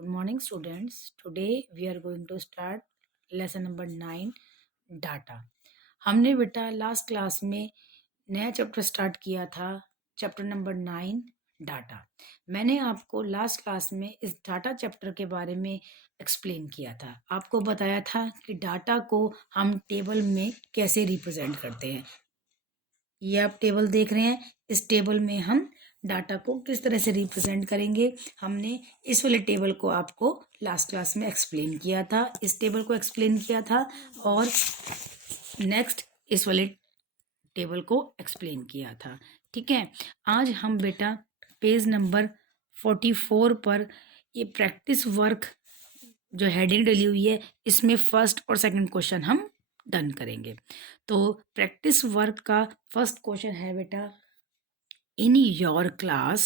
Good morning, students. Today we are going to start lesson number 9, data. हमने बेटा last class में नया chapter start किया था, चैप्टर नंबर 9, डाटा। मैंने आपको लास्ट क्लास में इस डाटा चैप्टर के बारे में एक्सप्लेन किया था। आपको बताया था कि डाटा को हम टेबल में कैसे रिप्रेजेंट करते हैं। ये आप टेबल देख रहे हैं, इस टेबल में हम डाटा को किस तरह से रिप्रेजेंट करेंगे। हमने इस वाले टेबल को आपको लास्ट क्लास में एक्सप्लेन किया था, इस टेबल को एक्सप्लेन किया था और नेक्स्ट इस वाले टेबल को एक्सप्लेन किया था। ठीक है, आज हम बेटा पेज नंबर 44 पर ये प्रैक्टिस वर्क जो हेडिंग डली हुई है, इसमें फर्स्ट और सेकंड क्वेश्चन हम डन करेंगे। तो प्रैक्टिस वर्क का फर्स्ट क्वेश्चन है बेटा, इन your class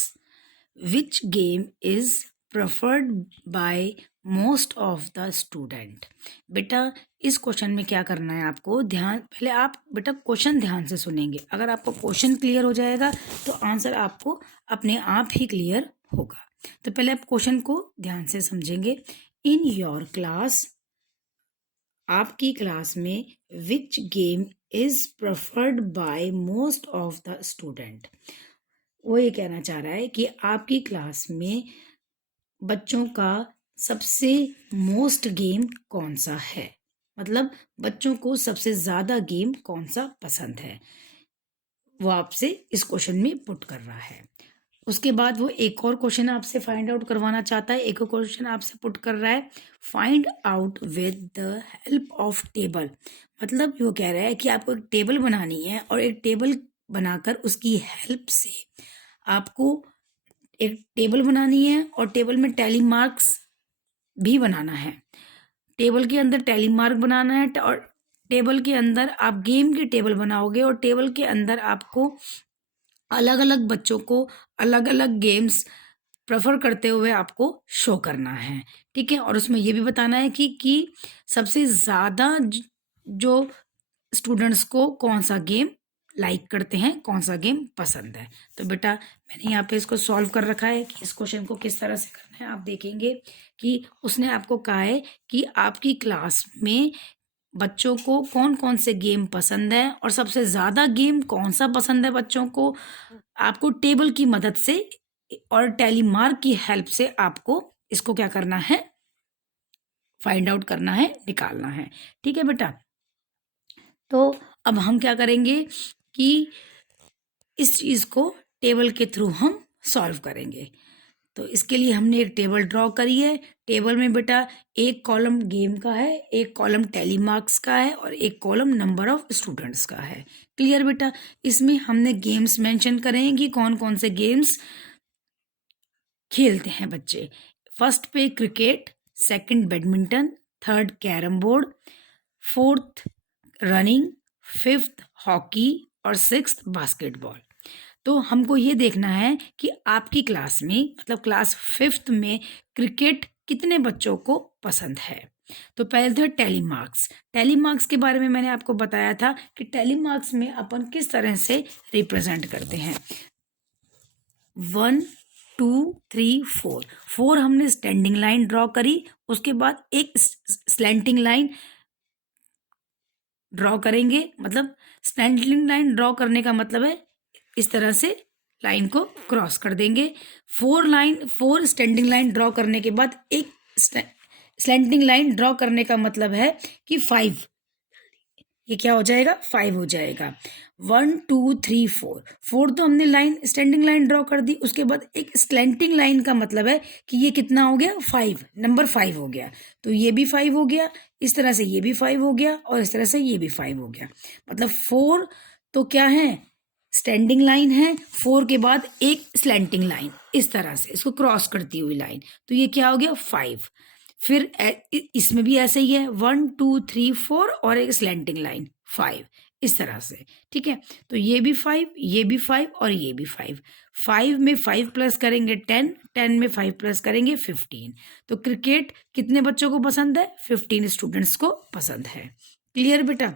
which game is preferred bye most of the student. बेटा इस क्वेश्चन में क्या करना है आपको, ध्यान पहले आप बेटा क्वेश्चन ध्यान से सुनेंगे। अगर आपको क्वेश्चन क्लियर हो जाएगा तो आंसर आपको अपने आप ही क्लियर होगा। तो पहले आप क्वेश्चन को ध्यान से समझेंगे। इन योर क्लास, आपकी क्लास में, which game is preferred bye most of the student. वो ये कहना चाह रहा है कि आपकी क्लास में बच्चों का सबसे मोस्ट गेम कौन सा है, मतलब बच्चों को सबसे ज्यादा गेम कौन सा पसंद है, वो आपसे इस क्वेश्चन में पुट कर रहा है। उसके बाद वो एक और क्वेश्चन आपसे फाइंड आउट करवाना चाहता है, एक और क्वेश्चन आपसे पुट कर रहा है, find out with the help of table. मतलब वो कह रहा है कि आपको एक टेबल बनानी है और एक टेबल बनाकर उसकी हेल्प से आपको एक टेबल बनानी है और टेबल में टैली मार्क्स भी बनाना है। टेबल के अंदर टैली मार्क बनाना है और टेबल के अंदर आप गेम की टेबल बनाओगे और टेबल के अंदर आपको अलग अलग बच्चों को अलग अलग गेम्स प्रेफर करते हुए आपको शो करना है। ठीक है, और उसमें ये भी बताना है कि सबसे ज़्यादा जो स्टूडेंट्स को कौन सा गेम लाइक करते हैं, कौन सा गेम पसंद है। तो बेटा मैंने यहाँ पे इसको सॉल्व कर रखा है कि इस क्वेश्चन को किस तरह से करना है। आप देखेंगे कि उसने आपको कहा है कि आपकी क्लास में बच्चों को कौन कौन से गेम पसंद है और सबसे ज़्यादा गेम कौन सा पसंद है बच्चों को। आपको टेबल की मदद से और टैली मार्क की हेल्प से आपको इसको क्या करना है, फाइंड आउट करना है, निकालना है। ठीक है बेटा, तो अब हम क्या करेंगे कि इस चीज़ को टेबल के थ्रू हम सॉल्व करेंगे। तो इसके लिए हमने एक टेबल ड्रॉ करी है। टेबल में बेटा एक कॉलम गेम का है, एक कॉलम टैली मार्क्स का है और एक कॉलम नंबर ऑफ स्टूडेंट्स का है। क्लियर बेटा, इसमें हमने गेम्स मेंशन करें कि कौन कौन से गेम्स खेलते हैं बच्चे। फर्स्ट पे cricket, second badminton, third carrom board, fourth running, fifth hockey और सिक्स्थ बास्केटबॉल। तो हमको ये देखना है कि आपकी क्लास में, मतलब क्लास 5th में, क्रिकेट कितने बच्चों को पसंद है। तो पहले था टैली मार्क्स। टैली मार्क्स के बारे में मैंने आपको बताया था कि टैली मार्क्स में अपन किस तरह से रिप्रेजेंट करते हैं। 1 2 3 4, 4 हमने स्टैंडिंग लाइन ड्रॉ करी, उसके बाद एक स्लैंटिंग लाइन ड्रॉ करेंगे। मतलब स्टैंडिंग लाइन ड्रॉ करने का मतलब है इस तरह से लाइन को क्रॉस कर देंगे। 4 स्टैंडिंग लाइन ड्रॉ करने के बाद एक स्लैंटिंग लाइन ड्रॉ करने का मतलब है कि 5, ये क्या हो जाएगा, 5 हो जाएगा। 1 2 3 4, 4 तो हमने लाइन स्टैंडिंग लाइन ड्रॉ कर दी, उसके बाद एक स्लैंटिंग लाइन का मतलब है कि ये कितना हो गया, 5, नंबर 5 हो गया। तो ये भी 5 हो गया, इस तरह से ये भी 5 हो गया और इस तरह से ये भी 5 हो गया। मतलब 4 तो क्या है, स्टैंडिंग लाइन है, 4 के बाद एक स्लैंटिंग लाइन, इस तरह से इसको क्रॉस करती हुई लाइन, तो ये क्या हो गया, 5। फिर इसमें भी ऐसे ही है, 1 2 3 4 और एक स्लैंटिंग लाइन, 5, इस तरह से। ठीक है, तो ये भी 5, ये भी 5 और ये भी 5। 5 में 5 प्लस करेंगे 10, 10 में 5 प्लस करेंगे 15। तो क्रिकेट कितने बच्चों को पसंद है, 15 स्टूडेंट्स को पसंद है। क्लियर बेटा।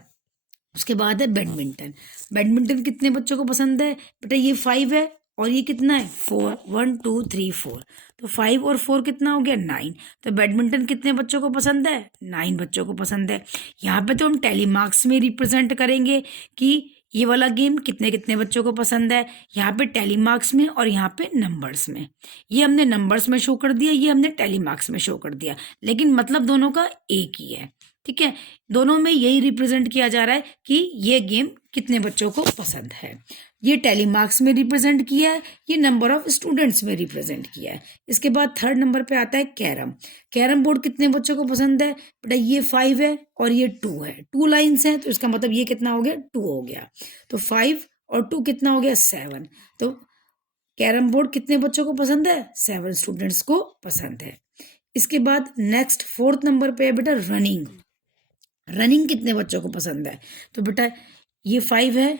उसके बाद है बैडमिंटन। बैडमिंटन कितने बच्चों को पसंद है बेटा, ये 5 है और ये कितना है 4, 1 2 3 4, तो 5 और 4 कितना हो गया 9। तो बैडमिंटन कितने बच्चों को पसंद है 9 बच्चों को पसंद है। यहाँ पे तो हम टेली मार्क्स में रिप्रेजेंट करेंगे कि ये वाला गेम कितने कितने बच्चों को पसंद है, यहाँ पे टेली मार्क्स में और यहाँ पे नंबर्स में। ये हमने नंबर्स में शो कर दिया, ये हमने टेली मार्क्स में शो कर दिया, लेकिन मतलब दोनों का एक ही है। ठीक है, दोनों में यही रिप्रेजेंट किया जा रहा है कि ये गेम कितने बच्चों को पसंद है। ये टेली मार्क्स में रिप्रेजेंट किया है, ये नंबर ऑफ स्टूडेंट्स में रिप्रेजेंट किया है। इसके बाद थर्ड नंबर पे आता है कैरम। कैरम बोर्ड कितने बच्चों को पसंद है बेटा, ये 5 है और ये 2 है, 2 लाइन्स हैं, तो इसका मतलब ये कितना हो गया 2 हो गया। तो 5 और 2 कितना हो गया 7। तो कैरम बोर्ड कितने बच्चों को पसंद है 7 स्टूडेंट्स को पसंद है। इसके बाद नेक्स्ट फोर्थ नंबर पे है बेटा रनिंग। रनिंग कितने बच्चों को पसंद है, तो बेटा ये 5 है,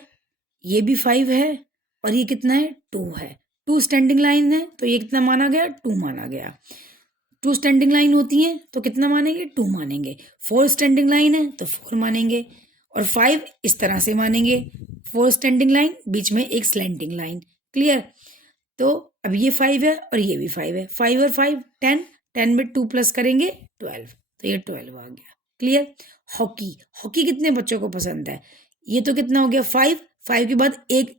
ये भी 5 है और ये कितना है 2 है। 2 स्टैंडिंग लाइन है तो ये कितना माना गया 2 माना गया। 2 स्टैंडिंग लाइन होती है तो कितना मानेंगे 2 मानेंगे। 4 स्टैंडिंग लाइन है तो 4 मानेंगे और 5 इस तरह से मानेंगे। 4 स्टैंडिंग लाइन, बीच में एक स्लैंटिंग लाइन। क्लियर, तो अब ये 5 है और ये भी 5 है। 5 और 5 10, 10 में 2 प्लस करेंगे 12, तो ये 12 आ गया। क्लियर। हॉकी, हॉकी कितने बच्चों को पसंद है, ये तो कितना हो गया 5, 5 के बाद एक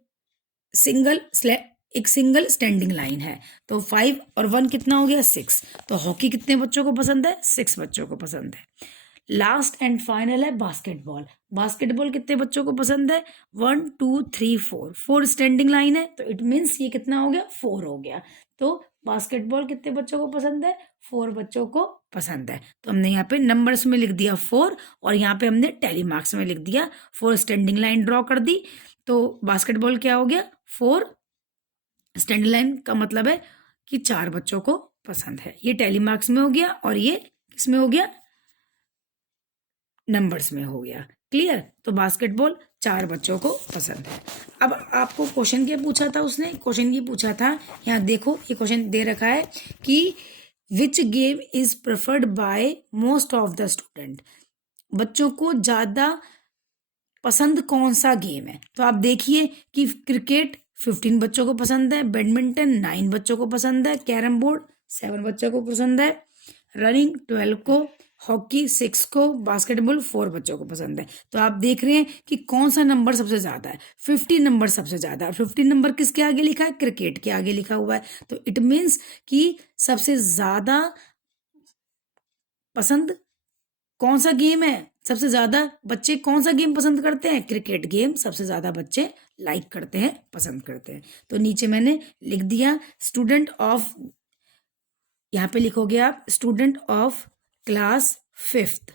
सिंगल स्टैंडिंग लाइन है, तो 5 और 1 कितना हो गया 6। तो हॉकी कितने बच्चों को पसंद है 6 बच्चों को पसंद है। लास्ट एंड फाइनल है बास्केटबॉल। बास्केटबॉल कितने बच्चों को पसंद है 1 2 3 4, 4 स्टैंडिंग लाइन है तो इट मीन्स ये कितना हो गया 4 हो गया। तो बास्केटबॉल कितने बच्चों को पसंद है 4 बच्चों को पसंद है। तो हमने यहाँ पे नंबर्स में लिख दिया 4 और यहाँ पे हमने टेली मार्क्स में लिख दिया 4 स्टैंडिंग लाइन ड्रॉ कर दी। तो बास्केटबॉल क्या हो गया 4 स्टैंडिंग लाइन का मतलब है कि 4 बच्चों को पसंद है। ये टेली मार्क्स में हो गया और ये किसमें हो गया नंबर्स में हो गया। क्लियर, तो बास्केटबॉल 4 बच्चों को पसंद है। अब आपको क्वेश्चन क्या पूछा था उसने, क्वेश्चन ये पूछा था, यहाँ देखो ये क्वेश्चन दे रखा है कि which game is preferred bye most of the student, बच्चों को ज्यादा पसंद कौन सा गेम है। तो आप देखिए कि क्रिकेट 15 बच्चों को पसंद है, बैडमिंटन 9 बच्चों को पसंद है, कैरम बोर्ड 7 बच्चों को पसंद है, रनिंग 12 को, हॉकी 6 को, बास्केटबॉल 4 बच्चों को पसंद है। तो आप देख रहे हैं कि कौन सा नंबर सबसे ज्यादा है, 50 नंबर सबसे ज्यादा है। 50 नंबर किसके आगे लिखा है, क्रिकेट के आगे लिखा हुआ है। तो इट मीन्स कि सबसे ज्यादा पसंद कौन सा गेम है, सबसे ज्यादा बच्चे कौन सा गेम पसंद करते हैं, क्रिकेट गेम सबसे ज्यादा बच्चे लाइक करते हैं, पसंद करते हैं। तो नीचे मैंने लिख दिया स्टूडेंट ऑफ, यहाँ पे लिखोगे आप स्टूडेंट ऑफ क्लास 5th,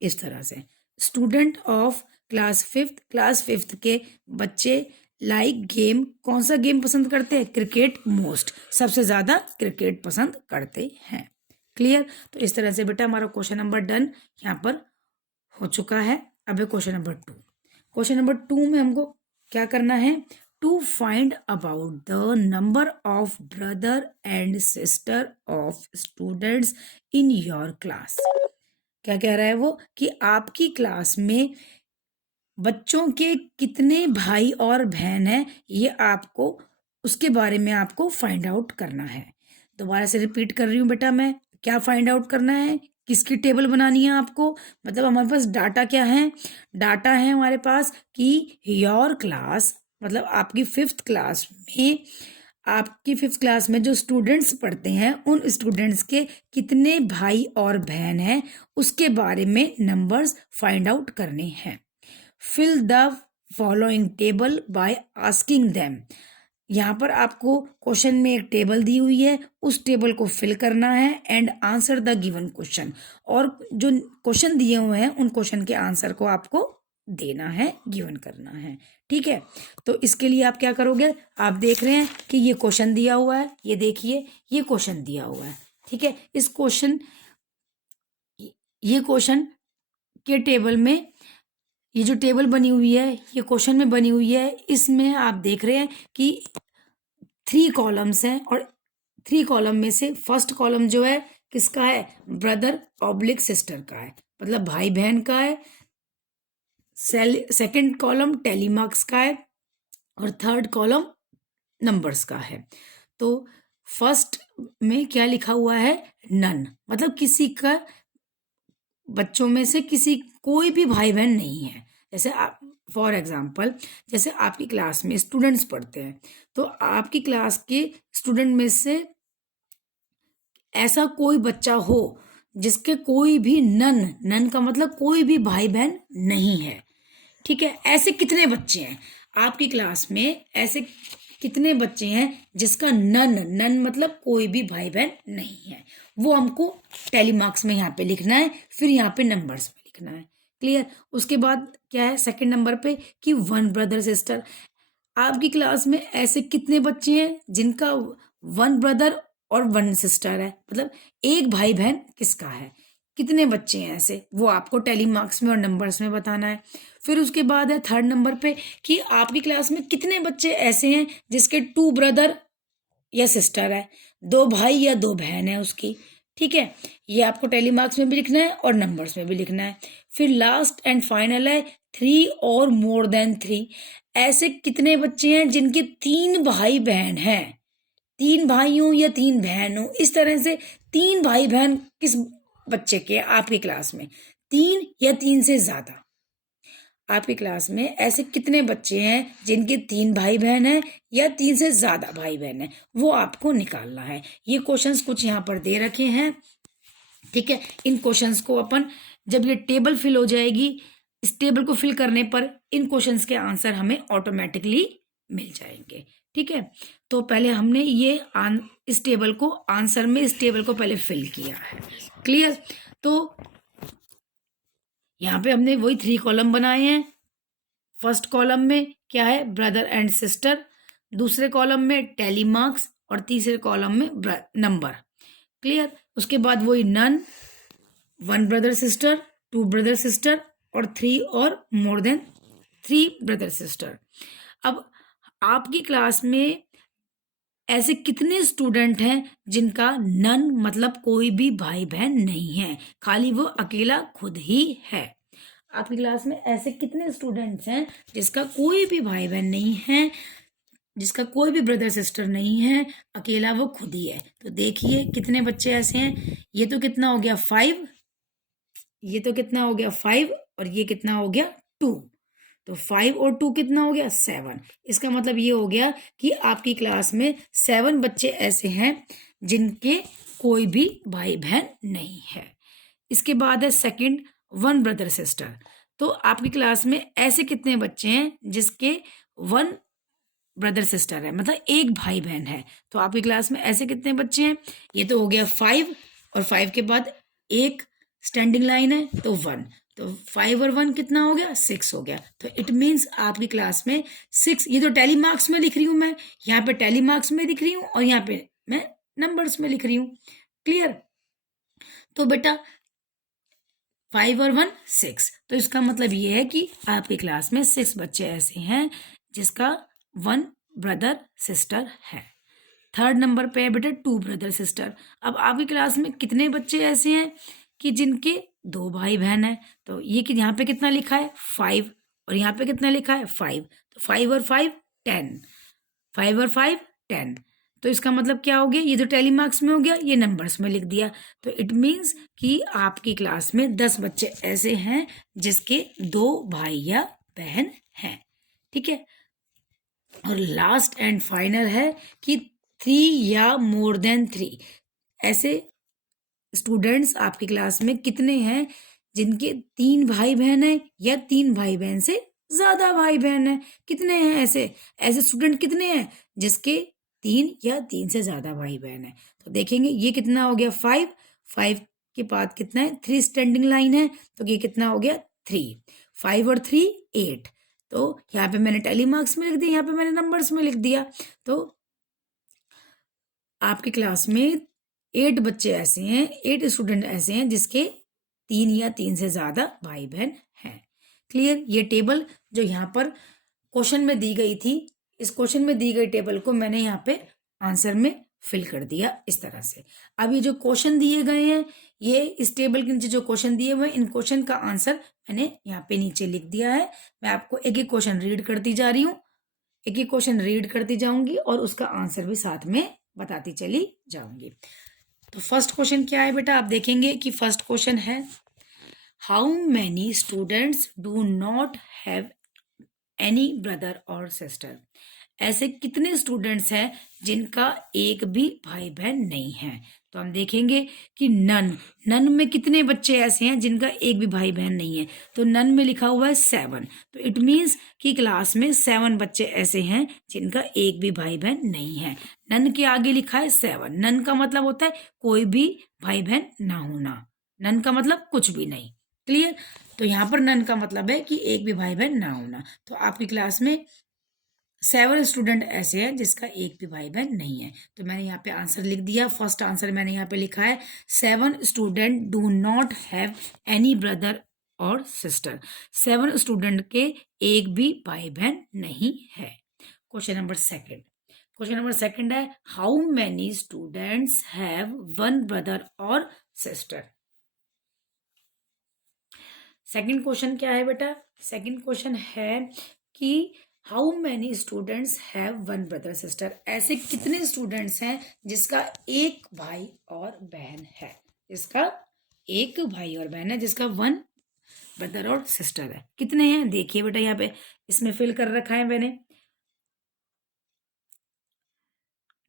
इस तरह से student of class 5th, class 5th के बच्चे लाइक गेम, कौन सा गेम पसंद करते हैं, क्रिकेट मोस्ट, सबसे ज्यादा क्रिकेट पसंद करते हैं। क्लियर, तो इस तरह से बेटा हमारा क्वेश्चन नंबर डन यहाँ पर हो चुका है। अब है क्वेश्चन नंबर 2। क्वेश्चन नंबर 2 में हमको क्या करना है, to find about the number of brother and sister of students in your class. क्या कह रहा है वो कि आपकी क्लास में बच्चों के कितने भाई और बहन हैं, ये आपको उसके बारे में आपको फाइंड आउट करना है। दोबारा से रिपीट कर रही हूँ बेटा, मैं क्या फाइंड आउट करना है, किसकी टेबल बनानी है आपको, मतलब हमारे पास डाटा क्या है, डाटा है हमारे पास कि योर क्लास, मतलब आपकी 5th क्लास में, आपकी 5th क्लास में जो स्टूडेंट्स पढ़ते हैं उन स्टूडेंट्स के कितने भाई और बहन हैं, उसके बारे में नंबर्स फाइंड आउट करने हैं। Fill the following table by asking them. यहाँ पर आपको क्वेश्चन में एक टेबल दी हुई है, उस टेबल को फिल करना है and answer the given question, और जो क्वेश्चन दिए हुए हैं उन क्वेश्चन के आंसर को आपको देना है, गिवन करना है। ठीक है, तो इसके लिए आप क्या करोगे, आप देख रहे हैं कि ये क्वेश्चन दिया हुआ है, ये देखिए ये क्वेश्चन दिया हुआ है। ठीक है, इस क्वेश्चन, ये क्वेश्चन के टेबल में, ये जो टेबल बनी हुई है ये क्वेश्चन में बनी हुई है, इसमें आप देख रहे हैं कि 3 कॉलम्स हैं और 3 कॉलम में से फर्स्ट कॉलम जो है किसका है, ब्रदर ऑब्लिक सिस्टर का है, मतलब भाई बहन का है। सेकंड कॉलम टेली मार्क्स का है और थर्ड कॉलम नंबर्स का है। तो फर्स्ट में क्या लिखा हुआ है, नन, मतलब किसी का बच्चों में से किसी कोई भी भाई बहन नहीं है। जैसे आप फॉर एग्जाम्पल, जैसे आपकी क्लास में स्टूडेंट्स पढ़ते हैं, तो आपकी क्लास के स्टूडेंट में से ऐसा कोई बच्चा हो जिसके कोई भी नन, नन का मतलब कोई भी भाई बहन नहीं है, ठीक है। ऐसे कितने बच्चे हैं आपकी क्लास में, ऐसे कितने बच्चे हैं जिसका नन, नन मतलब कोई भी भाई बहन नहीं है, वो हमको टेली मार्क्स में यहाँ पे लिखना है, फिर यहाँ पे नंबर्स में लिखना है। क्लियर। उसके बाद क्या है सेकंड नंबर पे कि वन ब्रदर सिस्टर। आपकी क्लास में ऐसे कितने बच्चे हैं जिनका वन ब्रदर और वन सिस्टर है, मतलब एक भाई बहन किसका है, कितने बच्चे हैं ऐसे, वो आपको टेली मार्क्स में और नंबर्स में बताना है। फिर उसके बाद है थर्ड नंबर पे कि आपकी क्लास में कितने बच्चे ऐसे हैं जिसके टू ब्रदर या सिस्टर है, दो भाई या दो बहन है उसकी, ठीक है। ये आपको टेली मार्क्स में भी लिखना है और नंबर्स में भी लिखना है। फिर लास्ट एंड फाइनल है थ्री और मोर देन थ्री। ऐसे कितने बच्चे हैं जिनके तीन भाई बहन हैं, तीन भाई हो या तीन बहन हो, इस तरह से तीन भाई बहन किस बच्चे के आपकी क्लास में, तीन या तीन से ज्यादा। आपकी क्लास में ऐसे कितने बच्चे हैं जिनके तीन भाई बहन हैं या तीन से ज्यादा भाई बहन हैं, वो आपको निकालना है। ये क्वेश्चंस कुछ यहाँ पर दे रखे हैं, ठीक है। इन क्वेश्चंस को अपन जब ये टेबल फिल हो जाएगी, इस टेबल को फिल करने पर इन क्वेश्चंस के आंसर हमें ऑटोमेटिकली मिल जाएंगे, ठीक है। तो पहले हमने ये इस टेबल को आंसर में इस टेबल को पहले फिल किया है। क्लियर। तो यहाँ पे हमने वही थ्री कॉलम बनाए हैं। फर्स्ट कॉलम में क्या है, ब्रदर एंड सिस्टर, दूसरे कॉलम में टेली मार्क्स और तीसरे कॉलम में नंबर। क्लियर। उसके बाद वही none, one brother sister, two brother sister और थ्री और more than three brother sister. अब आपकी क्लास में ऐसे कितने स्टूडेंट हैं जिनका नन मतलब कोई भी भाई बहन नहीं है, खाली वो अकेला खुद ही है। आपकी क्लास में ऐसे कितने स्टूडेंट्स हैं जिसका कोई भी भाई बहन नहीं है, जिसका कोई भी ब्रदर सिस्टर नहीं है, अकेला वो खुद ही है। तो देखिए कितने बच्चे ऐसे हैं, ये तो कितना हो गया 5, ये तो कितना हो गया 5 और ये कितना हो गया 2। तो 5 और 2 कितना हो गया 7। इसका मतलब ये हो गया कि आपकी क्लास में 7 बच्चे ऐसे हैं जिनके कोई भी भाई बहन नहीं है। इसके बाद है सेकंड, वन ब्रदर सिस्टर। तो आपकी क्लास में ऐसे कितने बच्चे हैं जिसके वन ब्रदर सिस्टर है, मतलब एक भाई बहन है। तो आपकी क्लास में ऐसे कितने बच्चे हैं, ये तो हो गया 5 और 5 के बाद एक स्टैंडिंग लाइन है तो 1, तो 5 और 1 कितना हो गया 6 हो गया। तो इट मीन्स आपकी क्लास में 6, ये तो टेली मार्क्स में लिख रही हूँ मैं, यहाँ पे टेली मार्क्स में लिख रही हूँ और यहाँ पे मैं नंबर्स में लिख रही हूँ। क्लियर। तो बेटा 5 और 1 6, तो इसका मतलब ये है कि आपकी क्लास में 6 बच्चे ऐसे हैं जिसका वन ब्रदर सिस्टर है। थर्ड नंबर पे है बेटा टू ब्रदर सिस्टर। अब आपकी क्लास में कितने बच्चे ऐसे हैं कि जिनके दो भाई बहन है, तो ये कि यहाँ पे कितना लिखा है 5 और यहाँ पे कितना लिखा है 5, तो 5 और 5 10, 5 और 5 10। तो इसका मतलब क्या हो गया, ये तो टेली मार्क्स में हो गया, ये नंबर्स में लिख दिया। तो इट मीन्स कि आपकी क्लास में 10 बच्चे ऐसे हैं जिसके दो भाई या बहन हैं, ठीक है। और लास्ट एंड फाइनल है कि 3 या मोर देन 3। ऐसे स्टूडेंट्स आपकी क्लास में कितने हैं जिनके 3 भाई बहन है या 3 भाई बहन से ज्यादा भाई बहन है, कितने हैं ऐसे, ऐसे स्टूडेंट कितने हैं जिसके 3 या 3 से ज्यादा भाई बहन है। तो देखेंगे ये कितना हो गया 5, 5 के बाद कितना है 3 स्टैंडिंग लाइन है, तो ये कितना हो गया 3, 5 और 3 8। तो यहाँ पे मैंने टेली मार्क्स में लिख दिया, यहाँ पे मैंने नंबर्स में लिख दिया। तो आपकी क्लास में 8 बच्चे ऐसे हैं, 8 स्टूडेंट ऐसे हैं जिसके 3 या 3 से ज्यादा भाई बहन हैं। क्लियर। ये टेबल जो यहाँ पर क्वेश्चन में दी गई थी, इस क्वेश्चन में दी गई टेबल को मैंने यहाँ पे आंसर में फिल कर दिया इस तरह से। अब ये जो क्वेश्चन दिए गए हैं, ये इस टेबल के नीचे जो क्वेश्चन दिए हुए हैं, इन क्वेश्चन का आंसर मैंने यहाँ पे नीचे लिख दिया है। मैं आपको एक एक क्वेश्चन रीड करती जा रही हूँ, एक एक क्वेश्चन रीड करती जाऊंगी और उसका आंसर भी साथ में बताती चली जाऊंगी। तो फर्स्ट क्वेश्चन क्या है बेटा, आप देखेंगे कि फर्स्ट क्वेश्चन है how many students do not have any brother और सिस्टर। ऐसे कितने स्टूडेंट्स हैं जिनका एक भी भाई बहन नहीं है। तो हम देखेंगे कि नन में कितने बच्चे ऐसे हैं जिनका एक भी भाई बहन नहीं है। तो नन में लिखा हुआ है 7। तो इट मीन्स कि क्लास में 7 बच्चे ऐसे हैं जिनका एक भी भाई बहन नहीं है। नन के आगे लिखा है 7। नन का मतलब होता है कोई भी भाई बहन ना होना। नन का मतलब कुछ भी नहीं। क्लियर। तो यहाँ पर नन का मतलब है कि एक भी भाई बहन ना होना। तो आपकी क्लास में 7 स्टूडेंट ऐसे हैं जिसका एक भी भाई बहन नहीं है। तो मैंने यहाँ पे आंसर लिख दिया। फर्स्ट आंसर मैंने यहाँ पे लिखा है 7 student do not have any brother और सिस्टर। 7 स्टूडेंट के एक भी भाई बहन नहीं है। क्वेश्चन नंबर सेकंड है how many students have 1 brother और सिस्टर। सेकंड क्वेश्चन क्या है बेटा, सेकंड क्वेश्चन है कि how many students have 1 brother sister. ऐसे कितने स्टूडेंट्स हैं जिसका एक भाई और बहन है, जिसका एक भाई और बहन है, जिसका 1 ब्रदर और सिस्टर है। कितने हैं देखिए बेटा, यहाँ पे इसमें फिल कर रखा है मैंने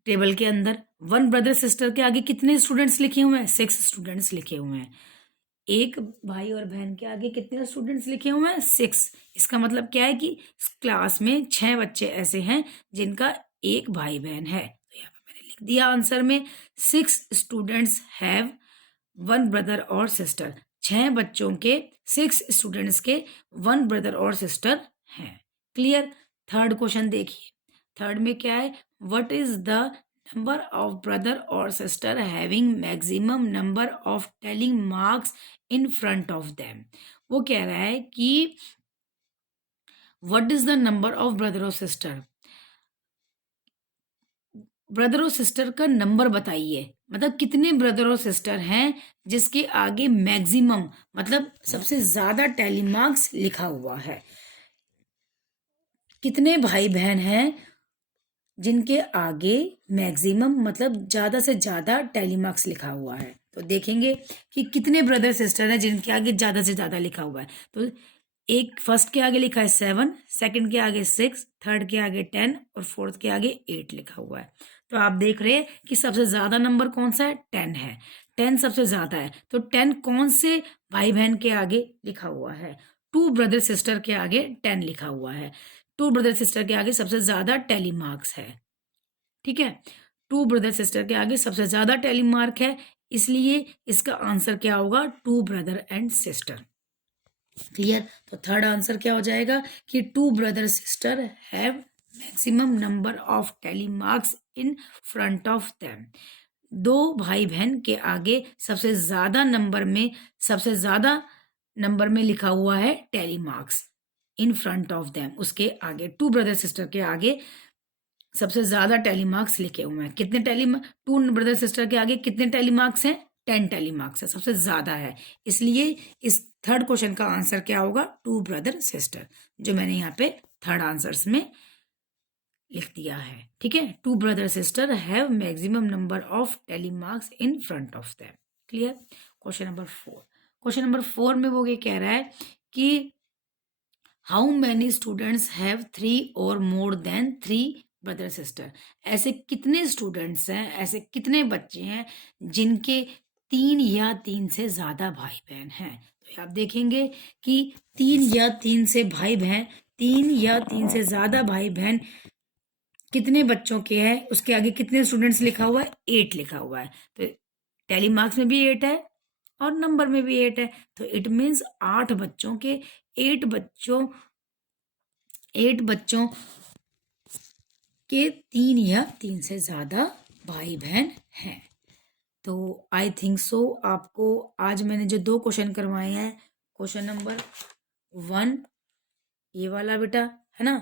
टेबल के अंदर। 1 ब्रदर सिस्टर के आगे कितने स्टूडेंट्स लिखे हुए हैं, 6 स्टूडेंट्स लिखे हुए हैं। एक भाई और बहन के आगे कितने स्टूडेंट्स लिखे हुए हैं, 6। इसका मतलब क्या है कि क्लास में 6 बच्चे ऐसे हैं जिनका एक भाई बहन है। तो यहाँ पे मैंने लिख दिया आंसर में 6 स्टूडेंट्स हैव 1 ब्रदर और सिस्टर। 6 बच्चों के 6 स्टूडेंट्स के 1 ब्रदर और सिस्टर हैं। क्लियर। थर्ड क्वेश्चन देखिए, थर्ड में क्या है, what is the number of brother or sister having maximum number of telling marks in front of them। वो कह रहा है कि what is the number of brother or sister, brother और सिस्टर का नंबर बताइए। मतलब कितने ब्रदर और सिस्टर हैं जिसके आगे मैक्सिमम मतलब सबसे ज्यादा टैली मार्क्स लिखा हुआ है। कितने भाई बहन हैं जिनके आगे मैक्सिमम मतलब ज्यादा से ज्यादा टैली मार्क्स लिखा हुआ है। तो देखेंगे कि कितने ब्रदर सिस्टर हैं जिनके आगे ज्यादा से ज्यादा लिखा हुआ है। तो एक फर्स्ट के आगे लिखा है 7, सेकंड के आगे 6, थर्ड के आगे 10 और फोर्थ के आगे 8 लिखा हुआ है। तो आप देख रहे हैं कि सबसे ज्यादा नंबर कौन सा है, 10 है। 10 सबसे ज्यादा है। तो 10 कौन से भाई बहन के आगे लिखा हुआ है, 2 ब्रदर सिस्टर के आगे 10 लिखा हुआ है। 2 ब्रदर सिस्टर के आगे सबसे ज्यादा टैली मार्क्स है। ठीक है, 2 ब्रदर सिस्टर के आगे सबसे ज्यादा टैली मार्क है, इसलिए इसका आंसर क्या होगा, 2 ब्रदर एंड सिस्टर। क्लियर। तो थर्ड आंसर क्या हो जाएगा कि 2 brother sister have maximum number of tally marks in front of them. 2 भाई बहन के आगे सबसे ज्यादा नंबर में लिखा हुआ है tally marks in front of them. उसके आगे 2 ब्रदर सिस्टर के आगे सबसे ज्यादा टैली मार्क्स लिखे हुए हैं। कितने 2 ब्रदर सिस्टर के आगे कितने टैली मार्क्स हैं, 10 टैली मार्क्स है, सबसे ज्यादा है। इसलिए इस थर्ड क्वेश्चन का आंसर क्या होगा, 2 ब्रदर सिस्टर, जो मैंने यहाँ पे थर्ड आंसर्स में लिख दिया है। ठीक है, 2 brother sister have maximum number of tally marks in front of them. Clear. Question number 4 में वो ये कह रहा है कि हाउ मैनी स्टूडेंट्स हैव 3 और मोर देन 3 ब्रदर सिस्टर। ऐसे कितने स्टूडेंट्स हैं, ऐसे कितने बच्चे हैं जिनके 3 या 3 से ज्यादा भाई बहन हैं। तो आप देखेंगे कि 3 या 3 से भाई बहन, 3 या 3 से ज्यादा भाई बहन कितने बच्चों के हैं, उसके आगे कितने स्टूडेंट्स लिखा हुआ है, 8 लिखा हुआ है। तो टैली मार्क्स में भी 8 है और नंबर में भी 8 है। तो इट मीन्स 8 बच्चों के 8 बच्चों के 3 या 3 से ज्यादा भाई बहन हैं। तो आई थिंक सो आपको आज मैंने जो 2 क्वेश्चन करवाए हैं, क्वेश्चन नंबर 1 ये वाला बेटा है ना,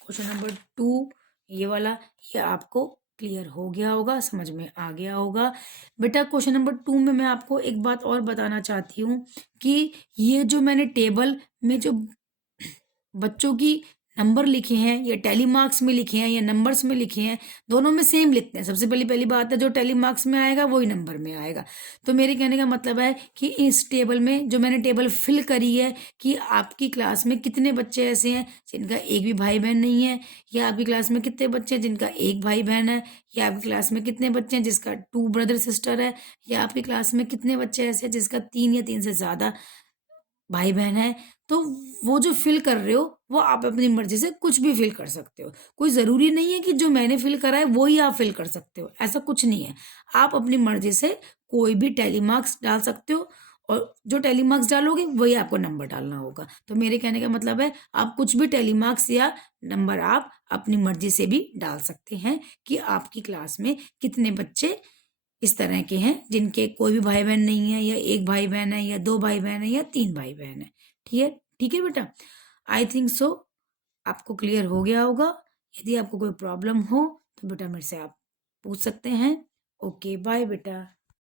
क्वेश्चन नंबर 2 ये वाला, ये आपको क्लियर हो गया होगा, समझ में आ गया होगा बेटा। क्वेश्चन नंबर 2 में मैं आपको एक बात और बताना चाहती हूँ कि ये जो मैंने टेबल में जो बच्चों की नंबर लिखे हैं या टैली मार्क्स में लिखे हैं या नंबर्स में लिखे हैं, दोनों में सेम लिखते हैं। सबसे पहली पहली बात है, जो टैली मार्क्स में आएगा वही नंबर में आएगा। तो मेरे कहने का मतलब है कि इस टेबल में जो मैंने टेबल फिल करी है कि आपकी क्लास में कितने बच्चे ऐसे हैं जिनका एक भी भाई बहन नहीं है, या आपकी क्लास में कितने बच्चे हैं जिनका एक भाई बहन है, या आपकी क्लास में कितने बच्चे हैं जिसका 2 ब्रदर सिस्टर है, या आपकी क्लास में कितने बच्चे ऐसे हैं जिसका 3 या 3 से ज़्यादा भाई बहन है। तो वो जो फिल कर रहे हो वो आप अपनी मर्जी से कुछ भी फिल कर सकते हो। कोई ज़रूरी नहीं है कि जो मैंने फिल करा है वो ही आप फिल कर सकते हो, ऐसा कुछ नहीं है। आप अपनी मर्जी से कोई भी टैली मार्क्स डाल सकते हो, और जो टैली मार्क्स डालोगे वही आपको नंबर डालना होगा। तो मेरे कहने का मतलब है, आप कुछ भी टैली मार्क्स या नंबर आप अपनी मर्जी से भी डाल सकते हैं कि आपकी क्लास में कितने बच्चे इस तरह के हैं जिनके कोई भी भाई बहन नहीं है, या एक भाई बहन है, या 2 भाई बहन है, या 3 भाई बहन है। ठीक है, ठीक है बेटा। आई थिंक सो आपको क्लियर हो गया होगा। यदि आपको कोई प्रॉब्लम हो तो बेटा मेरे से आप पूछ सकते हैं। ओके, बाय बेटा।